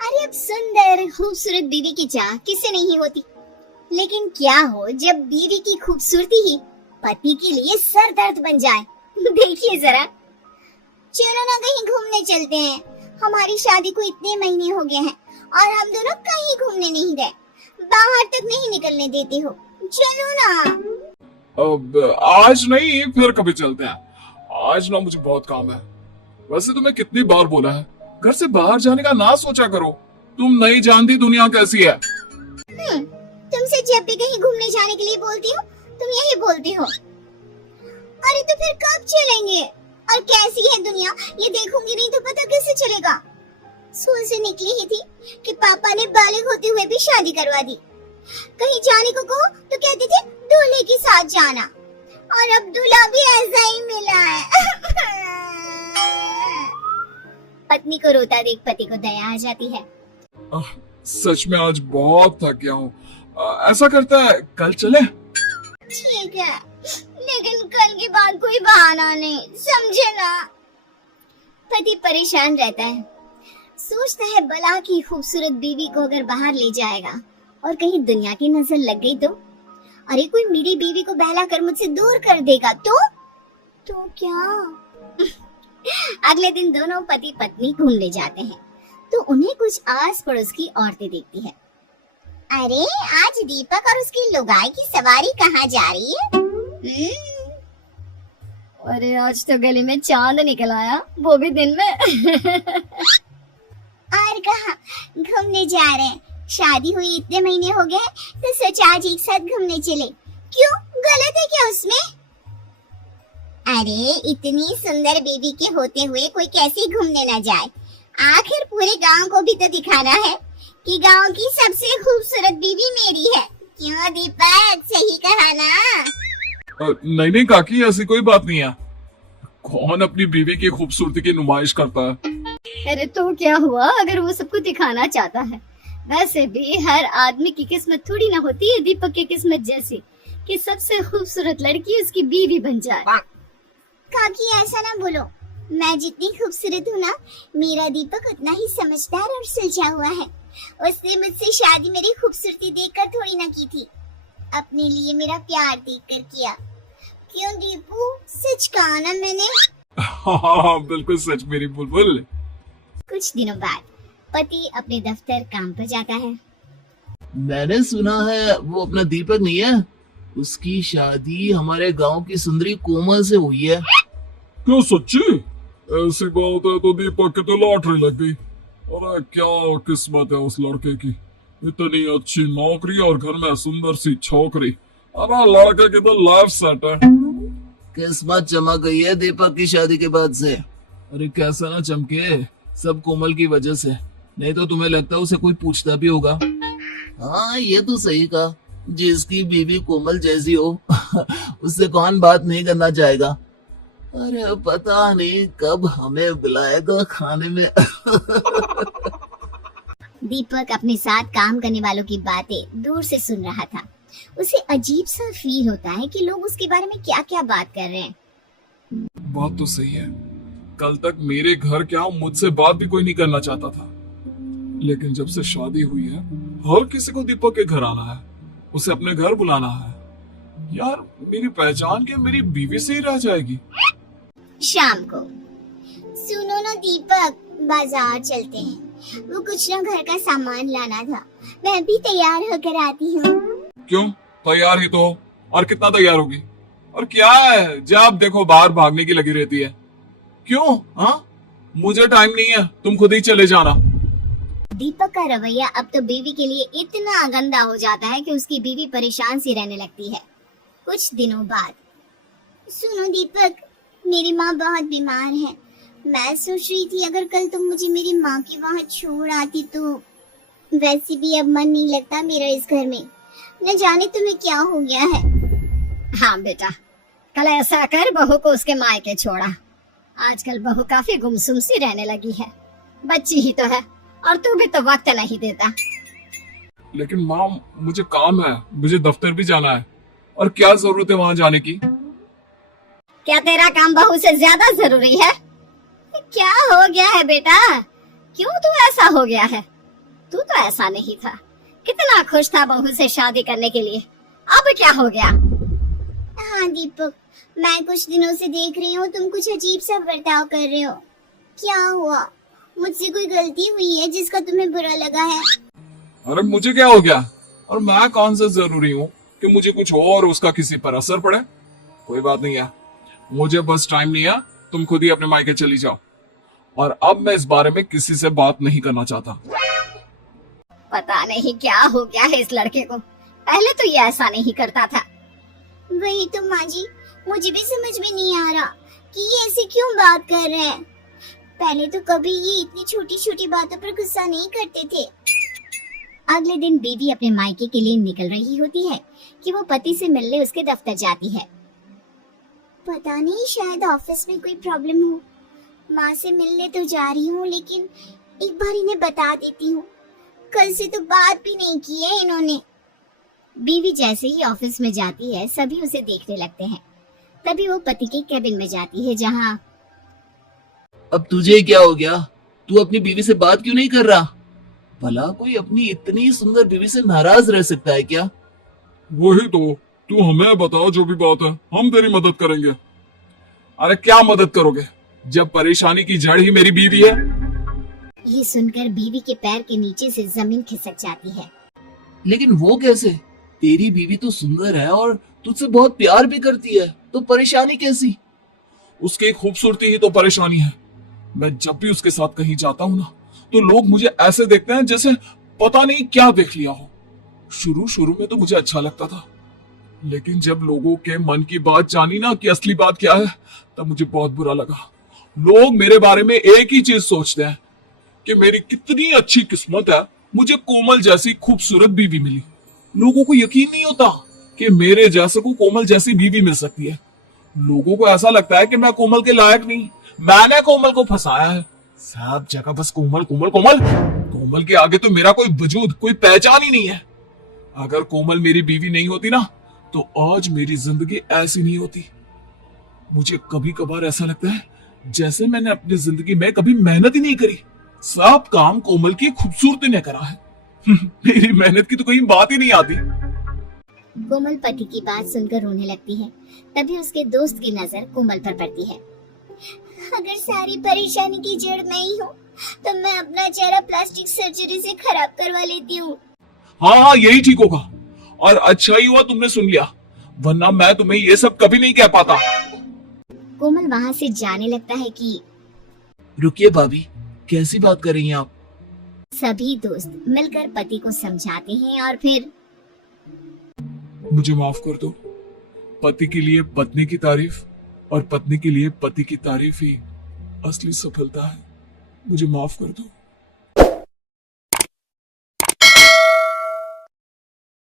अरे अब सुंदर खूबसूरत बीवी की चाह किसे नहीं होती, लेकिन क्या हो जब बीवी की खूबसूरती ही पति के लिए सर दर्द बन जाए। देखिए जरा, चलो ना कहीं घूमने चलते हैं। हमारी शादी को इतने महीने हो गए हैं और हम दोनों कहीं घूमने नहीं गए, बाहर तक नहीं निकलने देते हो। चलो ना। अब आज नहीं, फिर कभी चलते हैं। आज ना मुझे बहुत काम है। वैसे तुम्हें कितनी बार बोला है घर से बाहर जाने का ना सोचा करो। तुम नहीं जानती दुनिया कैसी है। तुमसे जब भी कहीं घूमने जाने के लिए बोलती हूँ तुम यही बोलते हो। अरे तो फिर कब चलेंगे? और कैसी है दुनिया ये देखूंगी नहीं तो पता कैसे चलेगा। स्कूल से निकली ही थी कि पापा ने बालिग होते हुए भी शादी करवा दी। कहीं जाने को कहो तो कहते थे दूल्हे के साथ जाना, और अब दूल्हा भी ऐसा ही मिला है। पत्नी को रोता देख पति को दया आ जाती है। सच में आज बहुत थक गया हूँ। ऐसा करता है कल चले। ठीक है, लेकिन कल के बाद कोई बहाना नहीं, समझे ना। पति परेशान रहता है, सोचता है भला की खूबसूरत बीवी को अगर बाहर ले जाएगा और कहीं दुनिया की नजर लग गई तो, अरे कोई मेरी बीवी को बहला कर मुझसे दूर कर देगा तो क्या। अगले दिन दोनों पति पत्नी घूमने जाते हैं तो उन्हें कुछ आस पड़ोस की औरतें देखती है। अरे आज दीपक और उसकी लुगाई की सवारी कहाँ जा रही है? अरे आज तो गली में चांद निकल आया, वो भी दिन में। और कहाँ घूमने जा रहे हैं? शादी हुई इतने महीने हो गए तो सोचा आज एक साथ घूमने चले। क्यों, गलत है क्या उसमें? अरे इतनी सुंदर बीवी के होते हुए कोई कैसे घूमने न जाए। आखिर पूरे गांव को भी तो दिखाना है कि गांव की सबसे खूबसूरत बीवी मेरी है। क्यों दीपक, सही कहा ना? नहीं काकी, ऐसी कोई बात नहीं है। कौन अपनी बीवी की खूबसूरती की नुमाइश करता है? अरे तो क्या हुआ अगर वो सबको दिखाना चाहता है। वैसे भी हर आदमी की किस्मत थोड़ी ना होती है दीपक की किस्मत जैसी कि सबसे खूबसूरत लड़की उसकी बीवी बन जाए। काकी ऐसा ना बोलो, मैं जितनी खूबसूरत हूँ ना, मेरा दीपक उतना ही समझदार और सुलझा हुआ है। उसने मुझसे शादी मेरी खूबसूरती देखकर थोड़ी ना की थी, अपने लिए मेरा प्यार देखकर किया। क्यों दीपू, सच कहा ना मैंने? हाँ, बिल्कुल सच मेरी बुलबुल। कुछ दिनों बाद पति अपने दफ्तर काम पर जाता है। मैंने सुना है वो अपना दीपक नहीं है, उसकी शादी हमारे गांव की सुंदरी कोमल से हुई है। क्यों सच्ची? ऐसी बात है तो दीपक की तो लॉटरी लग गई। अरे क्या किस्मत है उस लड़के की, इतनी अच्छी नौकरी और घर में सुंदर सी छोकरी। अरे लड़के की तो लाइफ सेट है। किस्मत चमक गई है दीपक की शादी के बाद से। अरे कैसा ना चमके, सब कोमल की वजह से। नहीं तो तुम्हें लगता है उसे कोई पूछता भी होगा? हाँ ये तो सही कहा, जिसकी बीवी कोमल जैसी हो उससे कौन बात नहीं करना चाहेगा। अरे पता नहीं कब हमें बुलाएगा खाने में। दीपक अपने साथ काम करने वालों की बातें दूर से सुन रहा था। उसे अजीब सा फील होता है कि लोग उसके बारे में क्या क्या बात कर रहे हैं। बात तो सही है, कल तक मेरे घर क्या मुझसे बात भी कोई नहीं करना चाहता था, लेकिन जब से शादी हुई है हर किसी को दीपक के घर आना है, उसे अपने घर बुलाना है। यार मेरी पहचान क्या मेरी बीवी से ही रह जाएगी? शाम को, सुनो ना दीपक, बाजार चलते हैं। वो कुछ ना घर का सामान लाना था, मैं भी तैयार होकर आती हूँ। क्यों, तैयार ही तो हो। और कितना तैयार होगी? और क्या है जब देखो बाहर भागने की लगी रहती है। क्यों? हाँ, मुझे टाइम नहीं है, तुम खुद ही चले जाना। दीपक का रवैया अब तो बीवी के लिए इतना गंदा हो जाता है कि उसकी बीवी परेशान सी रहने लगती है। कुछ दिनों बाद, सुनो दीपक, मेरी माँ बहुत बीमार है। मैं सोच रही थी अगर कल तुम मुझे मेरी माँ के वहाँ छोड़ आती तो। वैसे भी अब मन नहीं लगता मेरा इस घर में, न जाने तुम्हें क्या हो गया है। हाँ बेटा, कल ऐसा कर बहू को उसके मायके छोड़ा। आजकल बहू काफी गुमसुम सी रहने लगी है, बच्ची ही तो है और तू भी तो वक्त नहीं देता। लेकिन माँ मुझे काम है, मुझे दफ्तर भी जाना है। और क्या जरूरत है वहाँ जाने की? क्या तेरा काम बहू से ज्यादा जरूरी है? क्या हो गया है बेटा, क्यों तू ऐसा हो गया है? तू तो ऐसा नहीं था, कितना खुश था बहू से शादी करने के लिए, अब क्या हो गया? हाँ दीपक, मैं कुछ दिनों से देख रही हूँ तुम कुछ अजीब सा बर्ताव कर रहे हो। क्या हुआ? मुझसे कोई गलती हुई है जिसका तुम्हें बुरा लगा है? अरे मुझे क्या हो गया, और मैं कौन सा जरूरी हूँ कि मुझे कुछ हो और उसका किसी पर असर पड़े। कोई बात नहीं है, मुझे बस टाइम नहीं है, तुम खुद ही अपने मायके चली जाओ। और अब मैं इस बारे में किसी से बात नहीं करना चाहता। पता नहीं क्या हो गया है इस लड़के को, पहले तो ये ऐसा नहीं करता था। वही तो माँ जी, मुझे भी समझ में नहीं आ रहा कि ये ऐसे क्यों बात कर रहे हैं। पहले तो कभी ये इतनी छोटी छोटी बातों पर गुस्सा नहीं करते थे। अगले दिन बीवी अपने मायके के लिए निकल रही होती है कि वो पति से मिलने उसके दफ्तर जाती है। पता नहीं, शायद ऑफिस में कोई प्रॉब्लम हो। माँ से मिलने तो जा रही हूँ, लेकिन एक बार इन्हें बता देती हूँ। कल से तो बात भी नहीं की है इन्होंने। बीवी जैसे ही ऑफिस में जाती है, सभी उसे देखने लगते हैं। तभी वो पति के केबिन में जाती है, जहाँ अब तुझे क्या हो गया? तू अपनी बीवी से बात क्यों नहीं कर रहा? भला कोई अपनी इतनी सुंदर बीवी से नाराज रह सकता है क्या? वही तो, तू हमें बताओ जो भी बात है, हम तेरी मदद करेंगे। अरे क्या मदद करोगे जब परेशानी की जड़ ही मेरी बीवी है? ये सुनकर बीवी के पैर के नीचे से जमीन खिसक जाती है। लेकिन वो कैसे? तेरी बीवी तो सुंदर है और तुझसे बहुत प्यार भी करती है, तो परेशानी कैसी? उसकी खूबसूरती ही तो परेशानी है। मैं जब भी उसके साथ कहीं जाता हूँ ना, तो लोग मुझे ऐसे देखते हैं जैसे पता नहीं क्या देख लिया हो। शुरू शुरू में तो मुझे अच्छा लगता था, लेकिन जब लोगों के मन की बात जानी ना कि असली बात क्या है, तब मुझे बहुत बुरा लगा। लोग मेरे बारे में एक ही चीज सोचते हैं कि मेरी कितनी अच्छी किस्मत है, मुझे कोमल जैसी खूबसूरत बीवी मिली। लोगों को यकीन नहीं होता कि मेरे जैसे को कोमल जैसी बीवी मिल सकती है। लोगों को ऐसा लगता है कि मैं कोमल के लायक नहीं, मैंने कोमल को फंसाया है। सब जगह बस कोमल कोमल कोमल। कोमल के आगे तो मेरा कोई वजूद, कोई पहचान ही नहीं है। अगर कोमल मेरी बीवी नहीं होती ना, तो आज मेरी जिंदगी ऐसी नहीं होती। मुझे कभी कभार ऐसा लगता है जैसे मैंने अपनी जिंदगी में कभी मेहनत ही नहीं करी, सब काम कोमल की खूबसूरती ने करा है। मेरी मेहनत की तो कहीं बात ही नहीं आती। कोमल पति की बात सुनकर रोने लगती है। तभी उसके दोस्त की नजर कोमल पर पड़ती है। अगर सारी परेशानी की जड़ मैं ही हूँ, तो मैं अपना चेहरा प्लास्टिक सर्जरी से खराब करवा लेती हूँ। हाँ, यही ठीक होगा। और अच्छा ही हुआ तुमने सुन लिया, वरना मैं तुम्हें ये सब कभी नहीं कह पाता। कोमल वहाँ से जाने लगता है कि रुकिए भाभी, कैसी बात कर रही हैं आप? सभी दोस्त मिलकर पति को समझाते हैं और फिर मुझे माफ कर दो। पति के लिए पत्नी की तारीफ और पत्नी के लिए पति की तारीफ ही असली सफलता है। मुझे माफ कर दो।